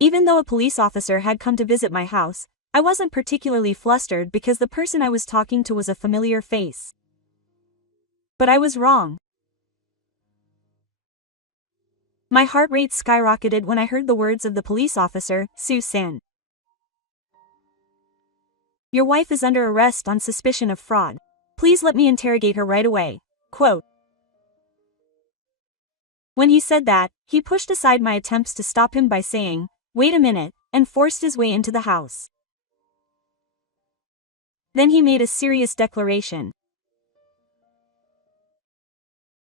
Even though a police officer had come to visit my house, I wasn't particularly flustered because the person I was talking to was a familiar face. But I was wrong. My heart rate skyrocketed when I heard the words of the police officer, Susan. Your wife is under arrest on suspicion of fraud. Please let me interrogate her right away. Quote. When he said that, he pushed aside my attempts to stop him by saying, "Wait a minute," and forced his way into the house. Then he made a serious declaration.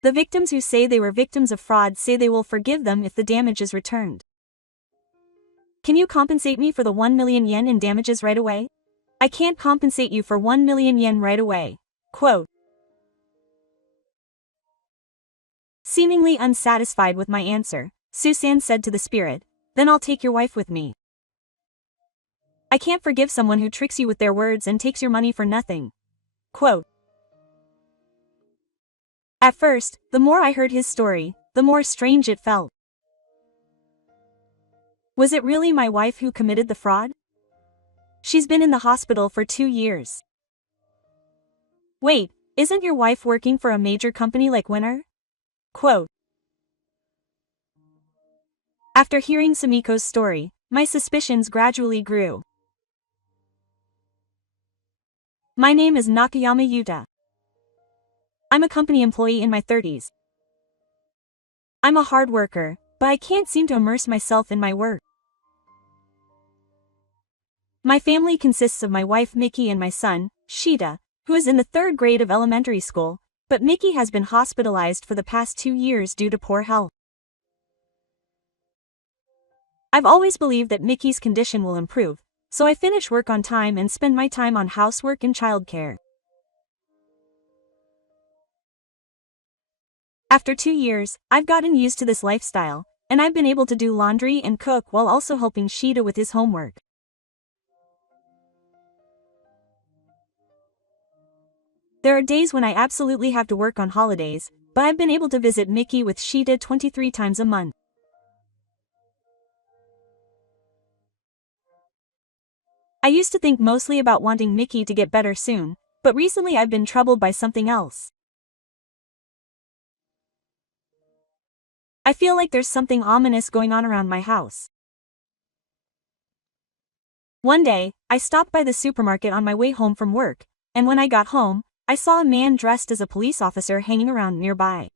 The victims who say they were victims of fraud say they will forgive them if the damage is returned. Can you compensate me for the 1 million yen in damages right away? I can't compensate you for 1 million yen right away. Quote. Seemingly unsatisfied with my answer, Susan said to the spirit, "Then I'll take your wife with me. I can't forgive someone who tricks you with their words and takes your money for nothing." Quote. At first, the more I heard his story, the more strange it felt. Was it really my wife who committed the fraud? She's been in the hospital for 2 years. Wait, isn't your wife working for a major company like Winner? Quote. After hearing Sumiko's story, my suspicions gradually grew. My name is Nakayama Yuta. I'm a company employee in my 30s. I'm a hard worker, but I can't seem to immerse myself in my work. My family consists of my wife Miki and my son, Shida, who is in the 3rd grade of elementary school, but Miki has been hospitalized for the past 2 years due to poor health. I've always believed that Miki's condition will improve, so I finish work on time and spend my time on housework and childcare. After 2 years, I've gotten used to this lifestyle, and I've been able to do laundry and cook while also helping Shida with his homework. There are days when I absolutely have to work on holidays, but I've been able to visit Miki with Shida 23 times a month. I used to think mostly about wanting Miki to get better soon, but recently I've been troubled by something else. I feel like there's something ominous going on around my house. One day, I stopped by the supermarket on my way home from work, and when I got home, I saw a man dressed as a police officer hanging around nearby.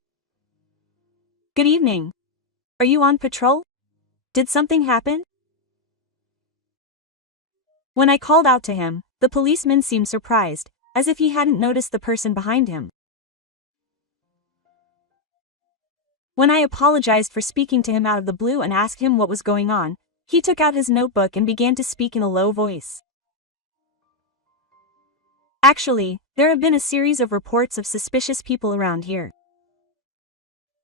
Good evening. Are you on patrol? Did something happen? When I called out to him, the policeman seemed surprised, as if he hadn't noticed the person behind him. When I apologized for speaking to him out of the blue and asked him what was going on, he took out his notebook and began to speak in a low voice. Actually, there have been a series of reports of suspicious people around here.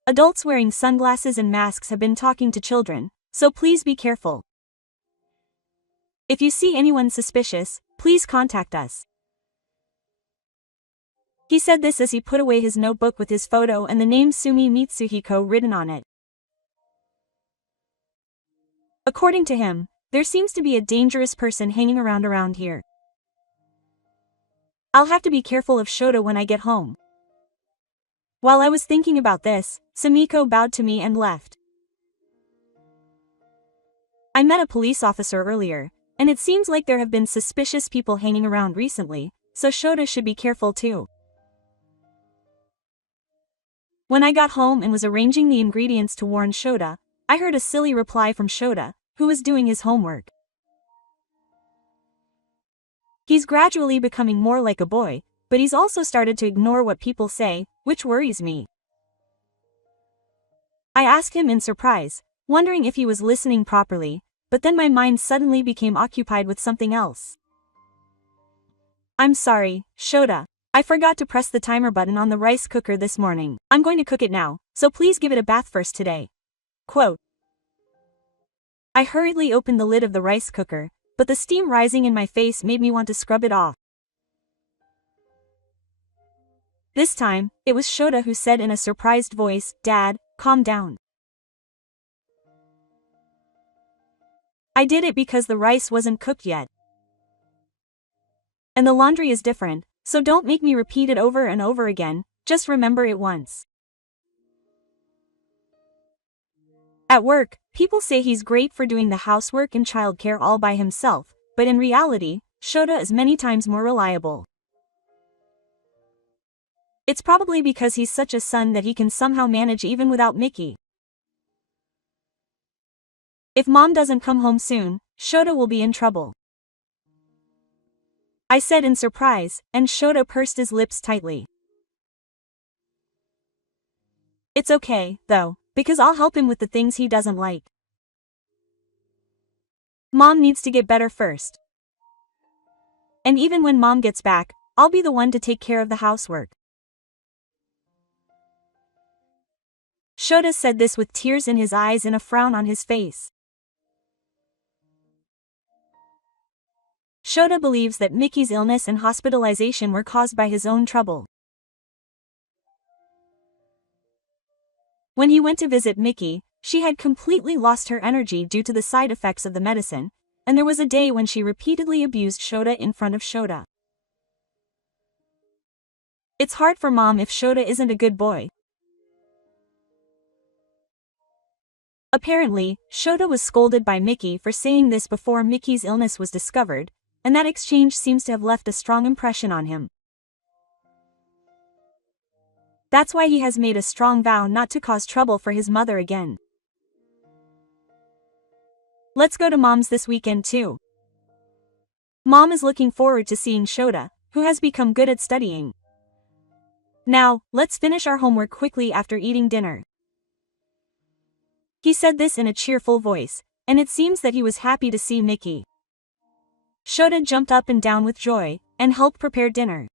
Adults wearing sunglasses and masks have been talking to children, so please be careful. If you see anyone suspicious, please contact us. He said this as he put away his notebook with his photo and the name Sumi Mitsuhiko written on it. According to him, there seems to be a dangerous person hanging around here. I'll have to be careful of Shota when I get home. While I was thinking about this, Sumiko bowed to me and left. I met a police officer earlier, and it seems like there have been suspicious people hanging around recently, so Shota should be careful too. When I got home and was arranging the ingredients to warn Shota, I heard a silly reply from Shota, who was doing his homework. He's gradually becoming more like a boy, but he's also started to ignore what people say, which worries me. I asked him in surprise, wondering if he was listening properly, but then my mind suddenly became occupied with something else. I'm sorry, Shota. I forgot to press the timer button on the rice cooker this morning. I'm going to cook it now, so please give it a bath first today. Quote. I hurriedly opened the lid of the rice cooker, but the steam rising in my face made me want to scrub it off. This time, it was Shota who said in a surprised voice, "Dad, calm down. I did it because the rice wasn't cooked yet. And the laundry is different, so don't make me repeat it over and over again, just remember it once. At work, people say he's great for doing the housework and childcare all by himself, but in reality, Shota is many times more reliable. It's probably because he's such a son that he can somehow manage even without Mickey. If mom doesn't come home soon, Shota will be in trouble, I said in surprise, and Shota pursed his lips tightly. It's okay, though, because I'll help him with the things he doesn't like. Mom needs to get better first. And even when mom gets back, I'll be the one to take care of the housework. Shota said this with tears in his eyes and a frown on his face. Shota believes that Mickey's illness and hospitalization were caused by his own trouble. When he went to visit Mickey, she had completely lost her energy due to the side effects of the medicine, and there was a day when she repeatedly abused Shota in front of Shota. It's hard for mom if Shota isn't a good boy. Apparently, Shota was scolded by Mickey for saying this before Mickey's illness was discovered, and that exchange seems to have left a strong impression on him. That's why he has made a strong vow not to cause trouble for his mother again. Let's go to mom's this weekend too. Mom is looking forward to seeing Shota, who has become good at studying. Now, let's finish our homework quickly after eating dinner. He said this in a cheerful voice, and it seems that he was happy to see Mickey. Shota jumped up and down with joy, and helped prepare dinner.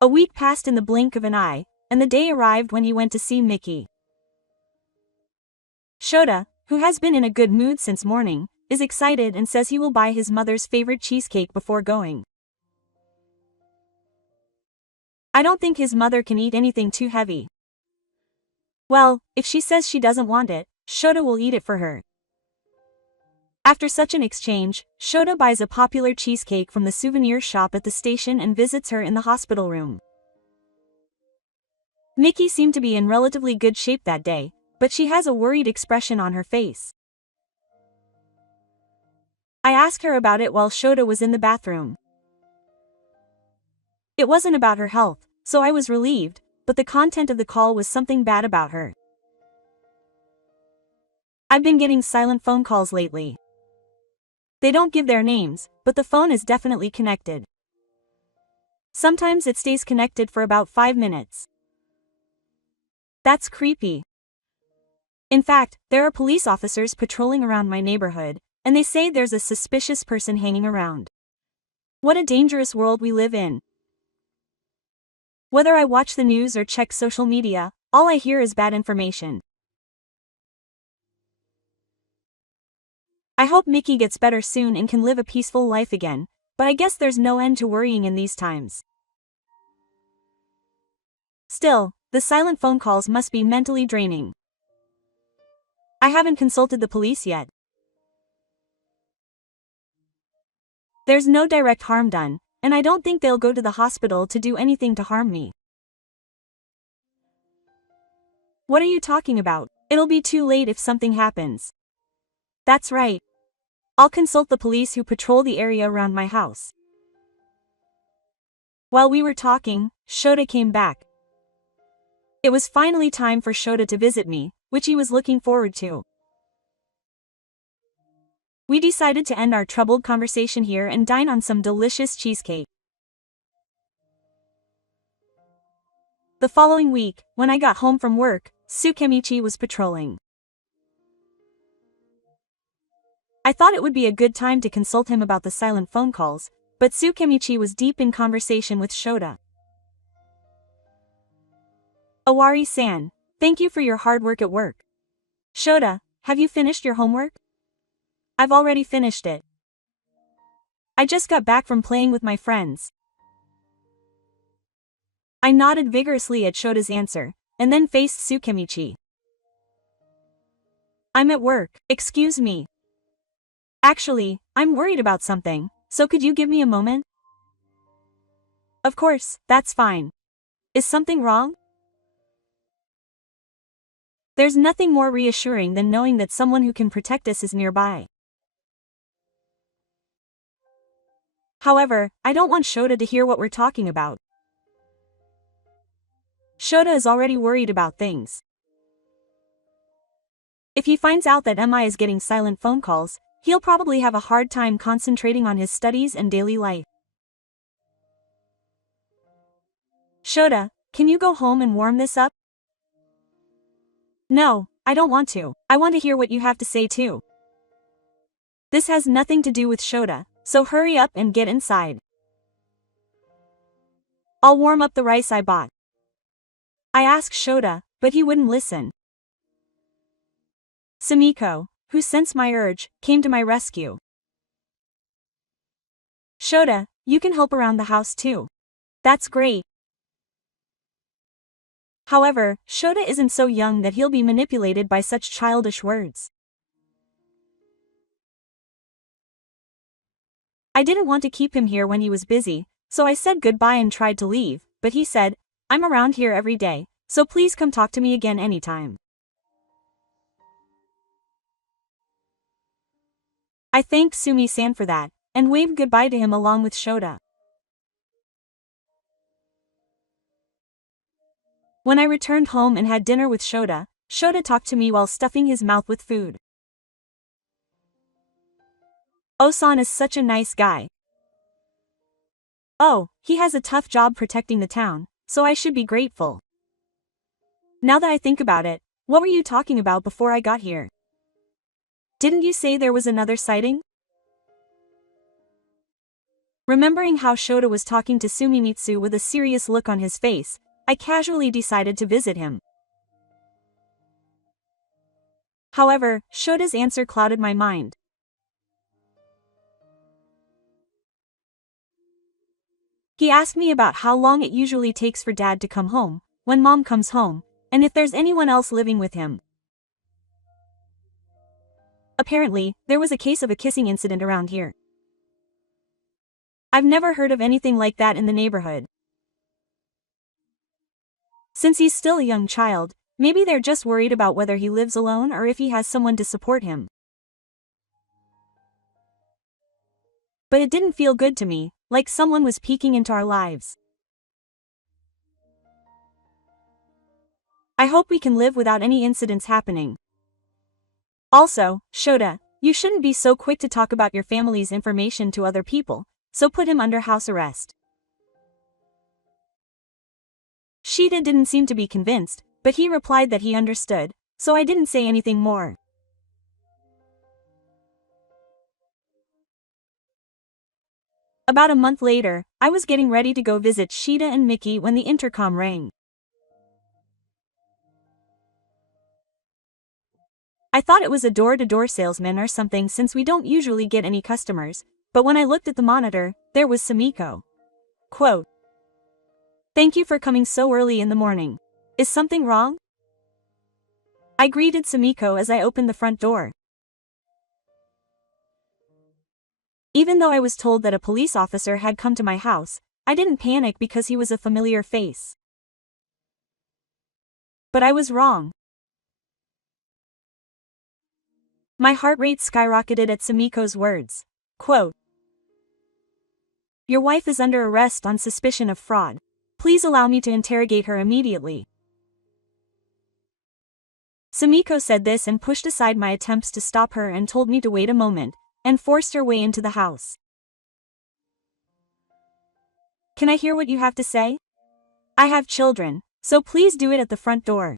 A week passed in the blink of an eye, and the day arrived when he went to see Mickey. Shota, who has been in a good mood since morning, is excited and says he will buy his mother's favorite cheesecake before going. I don't think his mother can eat anything too heavy. Well, if she says she doesn't want it, Shota will eat it for her. After such an exchange, Shota buys a popular cheesecake from the souvenir shop at the station and visits her in the hospital room. Mickey seemed to be in relatively good shape that day, but she has a worried expression on her face. I asked her about it while Shota was in the bathroom. It wasn't about her health, so I was relieved, but the content of the call was something bad about her. I've been getting silent phone calls lately. They don't give their names, but the phone is definitely connected. Sometimes it stays connected for about 5 minutes. That's creepy. In fact, there are police officers patrolling around my neighborhood, and they say there's a suspicious person hanging around. What a dangerous world we live in. Whether I watch the news or check social media, all I hear is bad information. I hope Mickey gets better soon and can live a peaceful life again, but I guess there's no end to worrying in these times. Still, the silent phone calls must be mentally draining. I haven't consulted the police yet. There's no direct harm done, and I don't think they'll go to the hospital to do anything to harm me. What are you talking about? It'll be too late if something happens. That's right. I'll consult the police who patrol the area around my house. While we were talking, Shota came back. It was finally time for Shota to visit me, which he was looking forward to. We decided to end our troubled conversation here and dine on some delicious cheesecake. The following week, when I got home from work, Tsukemichi was patrolling. I thought it would be a good time to consult him about the silent phone calls, but Tsukemichi was deep in conversation with Shota. Awari-san, thank you for your hard work at work. Shota, have you finished your homework? I've already finished it. I just got back from playing with my friends. I nodded vigorously at Shota's answer, and then faced Tsukemichi. I'm at work, excuse me. Actually, I'm worried about something, so could you give me a moment? Of course, that's fine. Is something wrong? There's nothing more reassuring than knowing that someone who can protect us is nearby. However, I don't want Shota to hear what we're talking about. Shota is already worried about things. If he finds out that MI is getting silent phone calls, he'll probably have a hard time concentrating on his studies and daily life. Shota, can you go home and warm this up? No, I don't want to. I want to hear what you have to say too. This has nothing to do with Shota, so hurry up and get inside. I'll warm up the rice I bought. I asked Shota, but he wouldn't listen. Sumiko, who sensed my urge, came to my rescue. Shota, you can help around the house too. That's great. However, Shota isn't so young that he'll be manipulated by such childish words. I didn't want to keep him here when he was busy, so I said goodbye and tried to leave, but he said, I'm around here every day, so please come talk to me again anytime. I thanked Sumi-san for that, and waved goodbye to him along with Shota. When I returned home and had dinner with Shota, Shota talked to me while stuffing his mouth with food. Osan is such a nice guy. Oh, he has a tough job protecting the town, so I should be grateful. Now that I think about it, what were you talking about before I got here? Didn't you say there was another sighting? Remembering how Shota was talking to Sumimitsu with a serious look on his face, I casually decided to visit him. However, Shota's answer clouded my mind. He asked me about how long it usually takes for Dad to come home, when Mom comes home, and if there's anyone else living with him. Apparently, there was a case of a kissing incident around here. I've never heard of anything like that in the neighborhood. Since he's still a young child, maybe they're just worried about whether he lives alone or if he has someone to support him. But it didn't feel good to me, like someone was peeking into our lives. I hope we can live without any incidents happening. Also, Shota, you shouldn't be so quick to talk about your family's information to other people, so put him under house arrest. Shita didn't seem to be convinced, but he replied that he understood, so I didn't say anything more. About a month later, I was getting ready to go visit Shita and Mickey when the intercom rang. I thought it was a door-to-door salesman or something since we don't usually get any customers, but when I looked at the monitor, there was Sumiko. Quote, "Thank you for coming so early in the morning. Is something wrong?" I greeted Sumiko as I opened the front door. Even though I was told that a police officer had come to my house, I didn't panic because he was a familiar face. But I was wrong. My heart rate skyrocketed at Sumiko's words. Quote, "Your wife is under arrest on suspicion of fraud. Please allow me to interrogate her immediately." Sumiko said this and pushed aside my attempts to stop her and told me to wait a moment, and forced her way into the house. "Can I hear what you have to say? I have children, so please do it at the front door."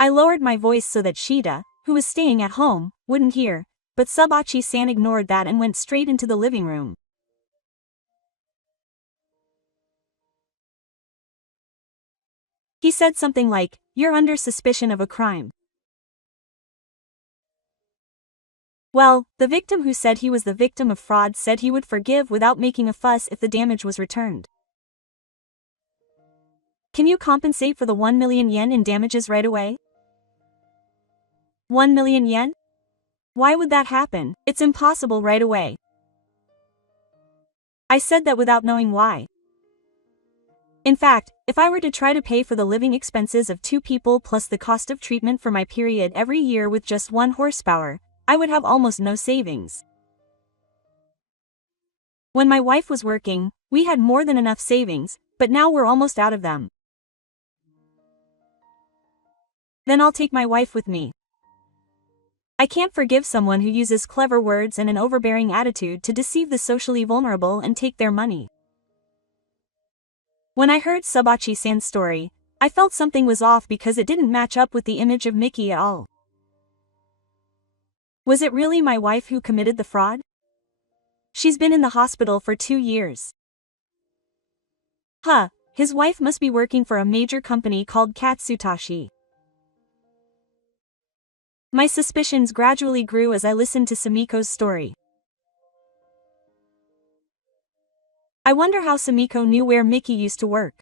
I lowered my voice so that Shita, who was staying at home, wouldn't hear, but Sabachi-san ignored that and went straight into the living room. He said something like, "You're under suspicion of a crime." Well, the victim who said he was the victim of fraud said he would forgive without making a fuss if the damage was returned. "Can you compensate for the 1 million yen in damages right away?" 1 million yen? Why would that happen? It's impossible right away. I said that without knowing why. In fact, if I were to try to pay for the living expenses of 2 people plus the cost of treatment for my period every year with just 1 horsepower, I would have almost no savings. When my wife was working, we had more than enough savings, but now we're almost out of them. Then I'll take my wife with me. I can't forgive someone who uses clever words and an overbearing attitude to deceive the socially vulnerable and take their money. When I heard Subachi-san's story, I felt something was off because it didn't match up with the image of Mickey at all. Was it really my wife who committed the fraud? She's been in the hospital for 2 years. His wife must be working for a major company called Katsutashi. My suspicions gradually grew as I listened to Sumiko's story. I wonder how Sumiko knew where Mickey used to work.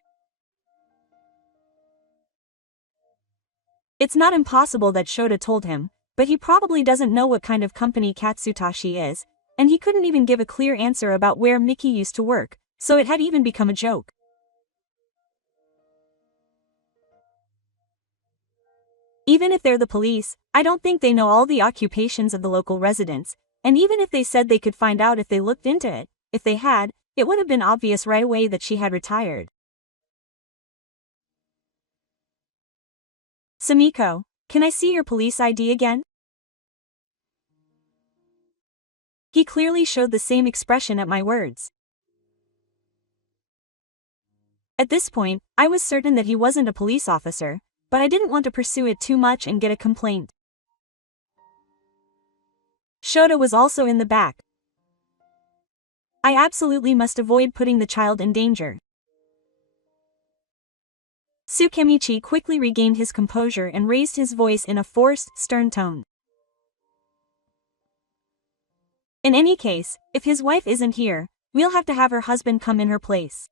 It's not impossible that Shota told him, but he probably doesn't know what kind of company Katsutashi is, and he couldn't even give a clear answer about where Mickey used to work, so it had even become a joke. Even if they're the police, I don't think they know all the occupations of the local residents, and even if they said they could find out if they looked into it, if they had, it would have been obvious right away that she had retired. Sumiko, can I see your police ID again? He clearly showed the same expression at my words. At this point, I was certain that he wasn't a police officer, but I didn't want to pursue it too much and get a complaint. Shota was also in the back. I absolutely must avoid putting the child in danger. Tsukemichi quickly regained his composure and raised his voice in a forced, stern tone. In any case, if his wife isn't here, we'll have to have her husband come in her place.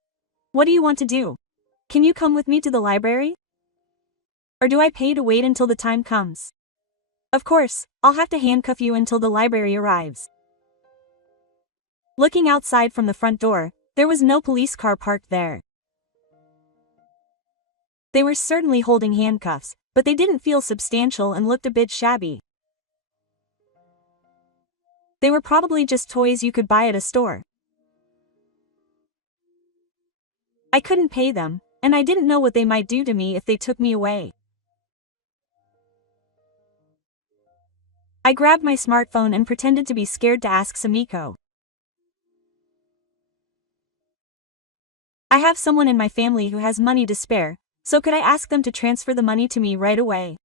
What do you want to do? Can you come with me to the library? Or do I pay to wait until the time comes? Of course, I'll have to handcuff you until the library arrives. Looking outside from the front door, there was no police car parked there. They were certainly holding handcuffs, but they didn't feel substantial and looked a bit shabby. They were probably just toys you could buy at a store. I couldn't pay them, and I didn't know what they might do to me if they took me away. I grabbed my smartphone and pretended to be scared to ask Sumiko. I have someone in my family who has money to spare, so could I ask them to transfer the money to me right away?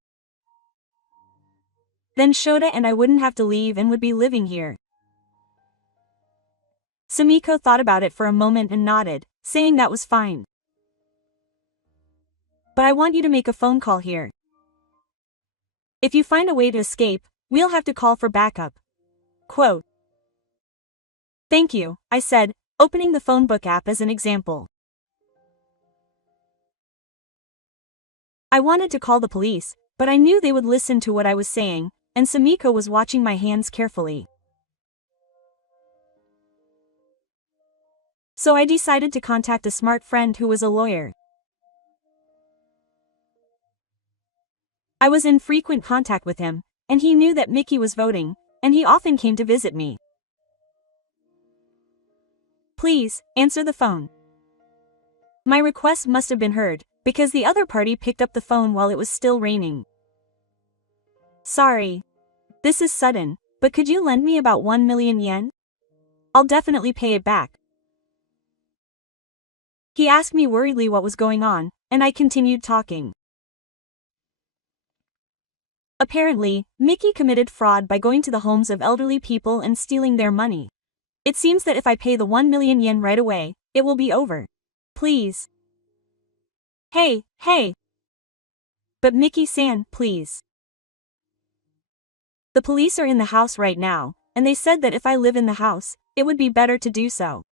Then Shota and I wouldn't have to leave and would be living here. Sumiko thought about it for a moment and nodded, saying that was fine. But I want you to make a phone call here. If you find a way to escape, we'll have to call for backup. Quote. Thank you, I said, opening the phone book app as an example. I wanted to call the police, but I knew they would listen to what I was saying, and Sumiko was watching my hands carefully. So I decided to contact a smart friend who was a lawyer. I was in frequent contact with him, and he knew that Mickey was voting, and he often came to visit me. Please, answer the phone. My request must have been heard, because the other party picked up the phone while it was still raining. Sorry. This is sudden, but could you lend me about 1 million yen? I'll definitely pay it back. He asked me worriedly what was going on, and I continued talking. Apparently, Mickey committed fraud by going to the homes of elderly people and stealing their money. It seems that if I pay the 1 million yen right away, it will be over. Please. Hey. But Mickey-san, please. The police are in the house right now, and they said that if I live in the house, it would be better to do so.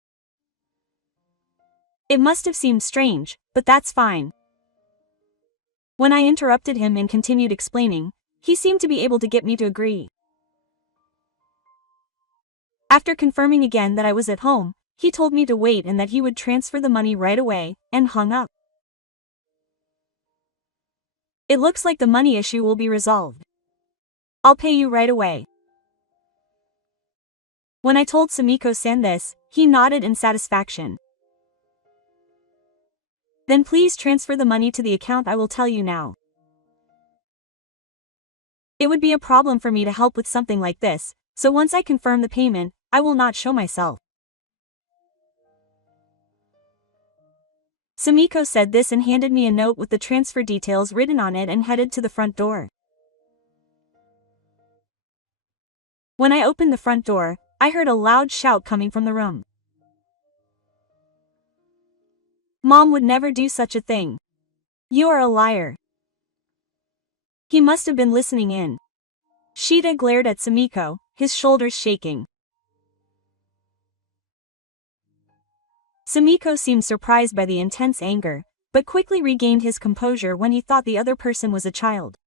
It must have seemed strange, but that's fine. When I interrupted him and continued explaining, he seemed to be able to get me to agree. After confirming again that I was at home, he told me to wait and that he would transfer the money right away, and hung up. It looks like the money issue will be resolved. I'll pay you right away. When I told Sumiko-san this, he nodded in satisfaction. Then please transfer the money to the account I will tell you now. It would be a problem for me to help with something like this, so once I confirm the payment, I will not show myself. Sumiko said this and handed me a note with the transfer details written on it and headed to the front door. When I opened the front door, I heard a loud shout coming from the room. Mom would never do such a thing. You are a liar. He must have been listening in. Shida glared at Sumiko, his shoulders shaking. Sumiko seemed surprised by the intense anger, but quickly regained his composure when he thought the other person was a child.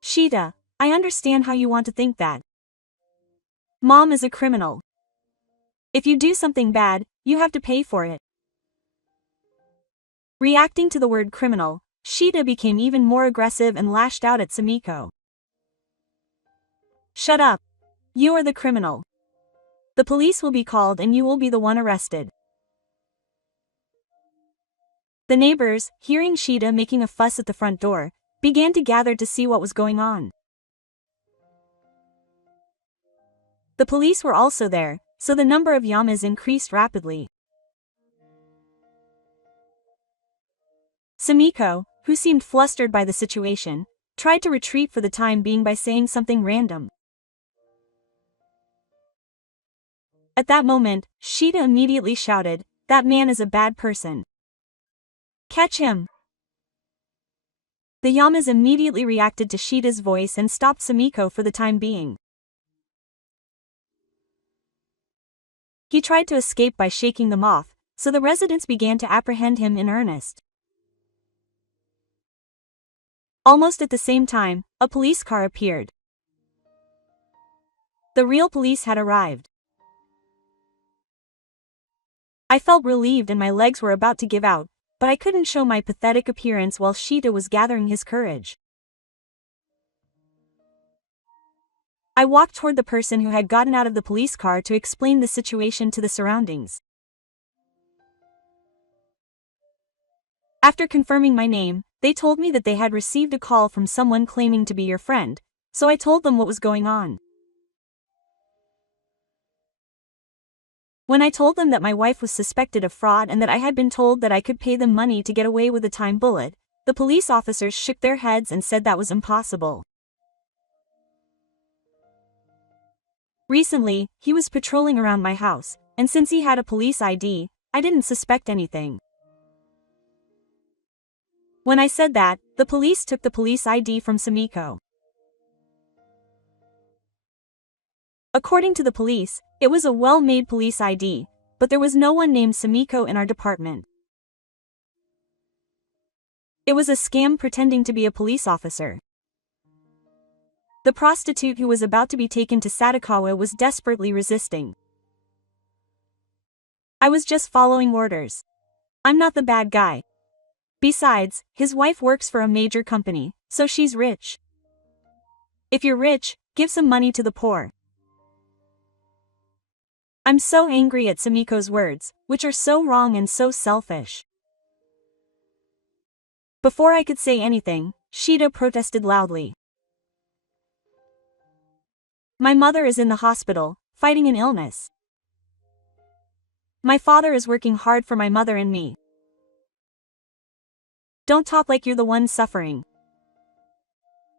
Shida, I understand how you want to think that. Mom is a criminal. If you do something bad, you have to pay for it. Reacting to the word criminal, Shida became even more aggressive and lashed out at Sumiko. Shut up. You are the criminal. The police will be called and you will be the one arrested. The neighbors, hearing Shida making a fuss at the front door, began to gather to see what was going on. The police were also there, so the number of yamas increased rapidly. Sumiko, who seemed flustered by the situation, tried to retreat for the time being by saying something random. At that moment, Shida immediately shouted, "That man is a bad person. Catch him!" The yamas immediately reacted to Shida's voice and stopped Sumiko for the time being. He tried to escape by shaking them off, so the residents began to apprehend him in earnest. Almost at the same time, a police car appeared. The real police had arrived. I felt relieved and my legs were about to give out, but I couldn't show my pathetic appearance while Shida was gathering his courage. I walked toward the person who had gotten out of the police car to explain the situation to the surroundings. After confirming my name, they told me that they had received a call from someone claiming to be your friend, so I told them what was going on. When I told them that my wife was suspected of fraud and that I had been told that I could pay them money to get away with a time bullet, the police officers shook their heads and said that was impossible. Recently, he was patrolling around my house, and since he had a police ID, I didn't suspect anything. When I said that, the police took the police ID from Sumiko. According to the police, it was a well-made police ID, but there was no one named Sumiko in our department. It was a scam pretending to be a police officer. The prostitute who was about to be taken to Sadakawa was desperately resisting. I was just following orders. I'm not the bad guy. Besides, his wife works for a major company, so she's rich. If you're rich, give some money to the poor. I'm so angry at Sumiko's words, which are so wrong and so selfish. Before I could say anything, Shida protested loudly. My mother is in the hospital, fighting an illness. My father is working hard for my mother and me. Don't talk like you're the one suffering.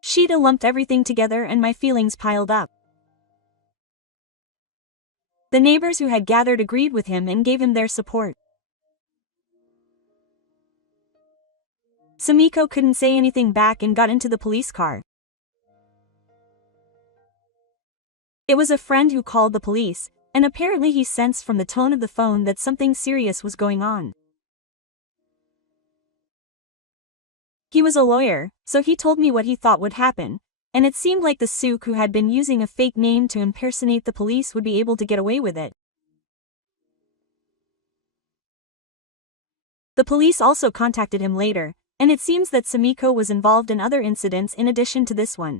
Shida lumped everything together and my feelings piled up. The neighbors who had gathered agreed with him and gave him their support. Sumiko couldn't say anything back and got into the police car. It was a friend who called the police, and apparently he sensed from the tone of the phone that something serious was going on. He was a lawyer, so he told me what he thought would happen, and it seemed like the sook who had been using a fake name to impersonate the police would be able to get away with it. The police also contacted him later, and it seems that Sumiko was involved in other incidents in addition to this one.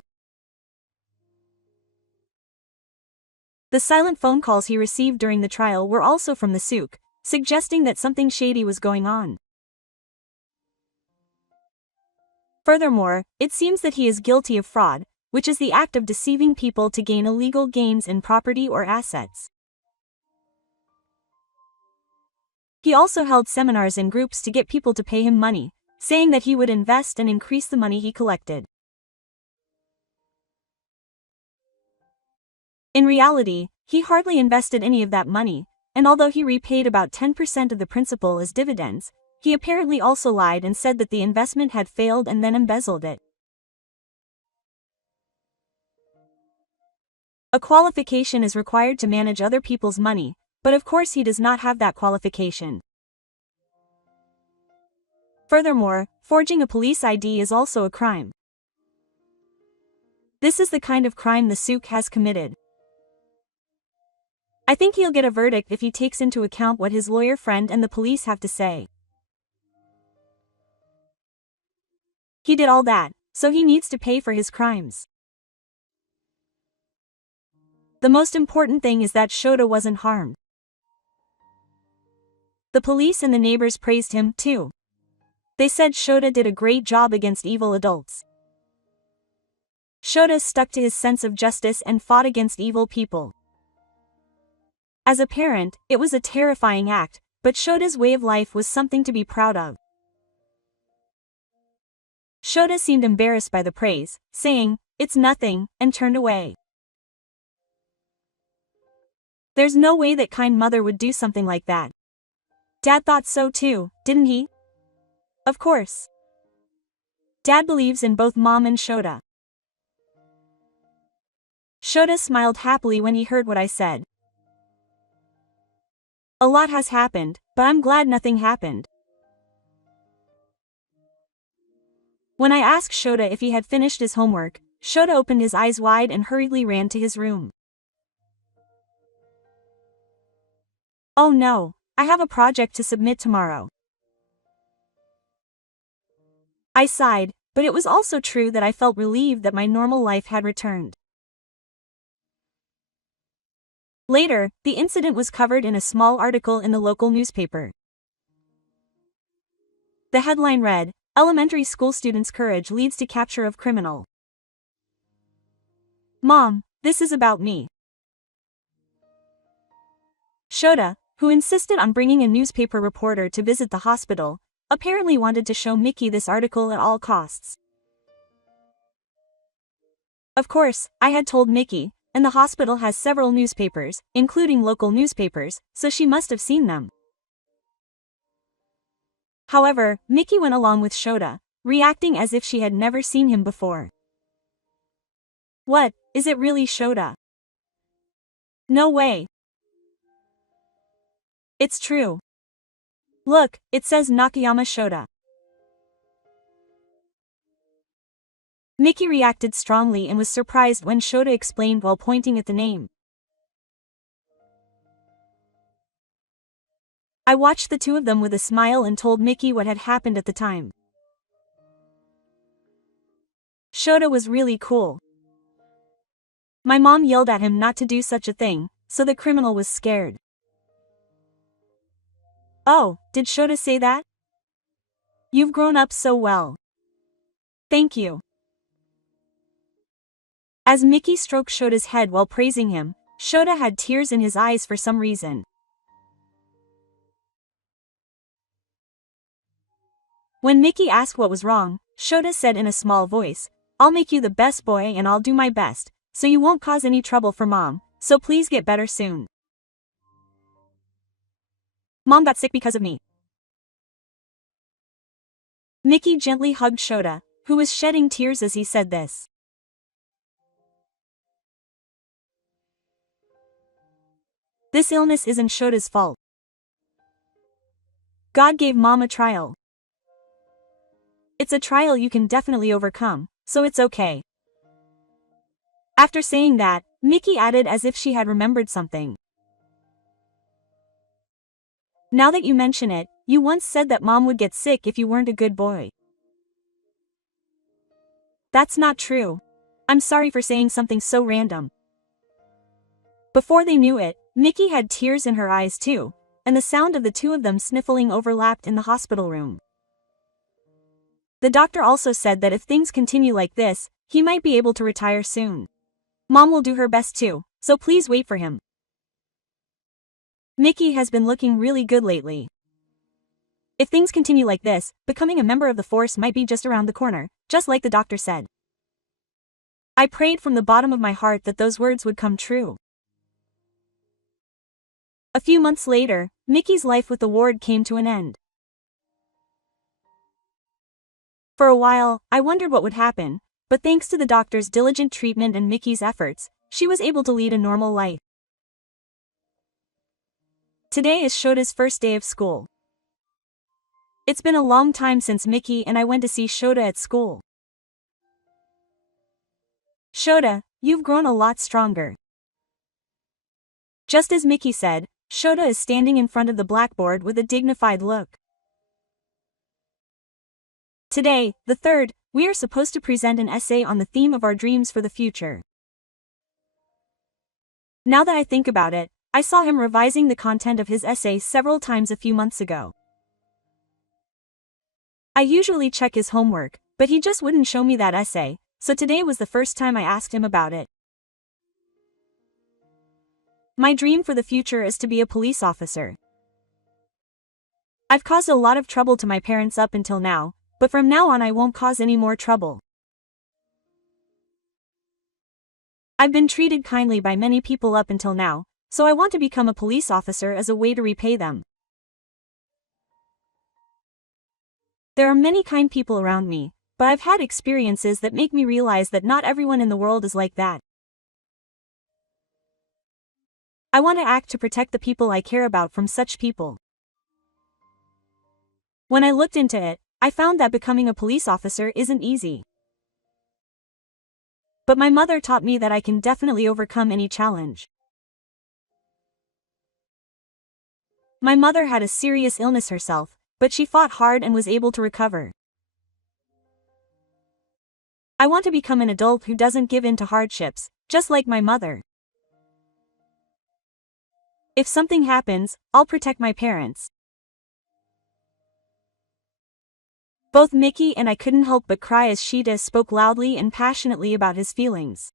The silent phone calls he received during the trial were also from the sook, suggesting that something shady was going on. Furthermore, it seems that he is guilty of fraud, which is the act of deceiving people to gain illegal gains in property or assets. He also held seminars in groups to get people to pay him money, saying that he would invest and increase the money he collected. In reality, he hardly invested any of that money, and although he repaid about 10% of the principal as dividends, he apparently also lied and said that the investment had failed and then embezzled it. A qualification is required to manage other people's money, but of course he does not have that qualification. Furthermore, forging a police ID is also a crime. This is the kind of crime the sook has committed. I think he'll get a verdict if he takes into account what his lawyer friend and the police have to say. He did all that, so he needs to pay for his crimes. The most important thing is that Shota wasn't harmed. The police and the neighbors praised him, too. They said Shota did a great job against evil adults. Shota stuck to his sense of justice and fought against evil people. As a parent, it was a terrifying act, but Shota's way of life was something to be proud of. Shota seemed embarrassed by the praise, saying, "It's nothing," and turned away. There's no way that kind mother would do something like that. Dad thought so too, didn't he? Of course. Dad believes in both Mom and Shota. Shota smiled happily when he heard what I said. A lot has happened, but I'm glad nothing happened. When I asked Shota if he had finished his homework, Shota opened his eyes wide and hurriedly ran to his room. Oh no, I have a project to submit tomorrow. I sighed, but it was also true that I felt relieved that my normal life had returned. Later, the incident was covered in a small article in the local newspaper. The headline read, "Elementary school student's courage leads to capture of criminal." Mom, this is about me. Shota, who insisted on bringing a newspaper reporter to visit the hospital, apparently wanted to show Mickey this article at all costs. Of course, I had told Mickey, and the hospital has several newspapers, including local newspapers, so she must have seen them. However, Mickey went along with Shota, reacting as if she had never seen him before. What, is it really Shota? No way. It's true. Look, it says Nakayama Shota. Mickey reacted strongly and was surprised when Shota explained while pointing at the name. I watched the two of them with a smile and told Mickey what had happened at the time. Shota was really cool. My mom yelled at him not to do such a thing, so the criminal was scared. Oh, did Shota say that? You've grown up so well. Thank you. As Mickey stroked Shota's head while praising him, Shota had tears in his eyes for some reason. When Mickey asked what was wrong, Shota said in a small voice, "I'll make you the best boy and I'll do my best, so you won't cause any trouble for Mom, so please get better soon. Mom got sick because of me." Mickey gently hugged Shota, who was shedding tears as he said this. This illness isn't Shota's fault. God gave Mom a trial. It's a trial you can definitely overcome, so it's okay." After saying that, Mickey added as if she had remembered something. "Now that you mention it, you once said that Mom would get sick if you weren't a good boy." "That's not true. I'm sorry for saying something so random." Before they knew it, Mickey had tears in her eyes too, and the sound of the two of them sniffling overlapped in the hospital room. The doctor also said that if things continue like this, he might be able to retire soon. Mom will do her best too, so please wait for him. Mickey has been looking really good lately. If things continue like this, becoming a member of the force might be just around the corner, just like the doctor said. I prayed from the bottom of my heart that those words would come true. A few months later, Mickey's life with the ward came to an end. For a while, I wondered what would happen, but thanks to the doctor's diligent treatment and Mickey's efforts, she was able to lead a normal life. Today is Shota's first day of school. It's been a long time since Mickey and I went to see Shota at school. "Shota, you've grown a lot stronger." Just as Mickey said, Shota is standing in front of the blackboard with a dignified look. Today, the 3rd, we are supposed to present an essay on the theme of our dreams for the future. Now that I think about it, I saw him revising the content of his essay several times a few months ago. I usually check his homework, but he just wouldn't show me that essay, so today was the first time I asked him about it. My dream for the future is to be a police officer. I've caused a lot of trouble to my parents up until now, but from now on I won't cause any more trouble. I've been treated kindly by many people up until now, so I want to become a police officer as a way to repay them. There are many kind people around me, but I've had experiences that make me realize that not everyone in the world is like that. I want to act to protect the people I care about from such people. When I looked into it, I found that becoming a police officer isn't easy. But my mother taught me that I can definitely overcome any challenge. My mother had a serious illness herself, but she fought hard and was able to recover. I want to become an adult who doesn't give in to hardships, just like my mother. If something happens, I'll protect my parents. Both Mickey and I couldn't help but cry as Shota spoke loudly and passionately about his feelings.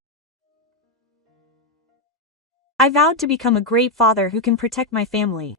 I vowed to become a great father who can protect my family.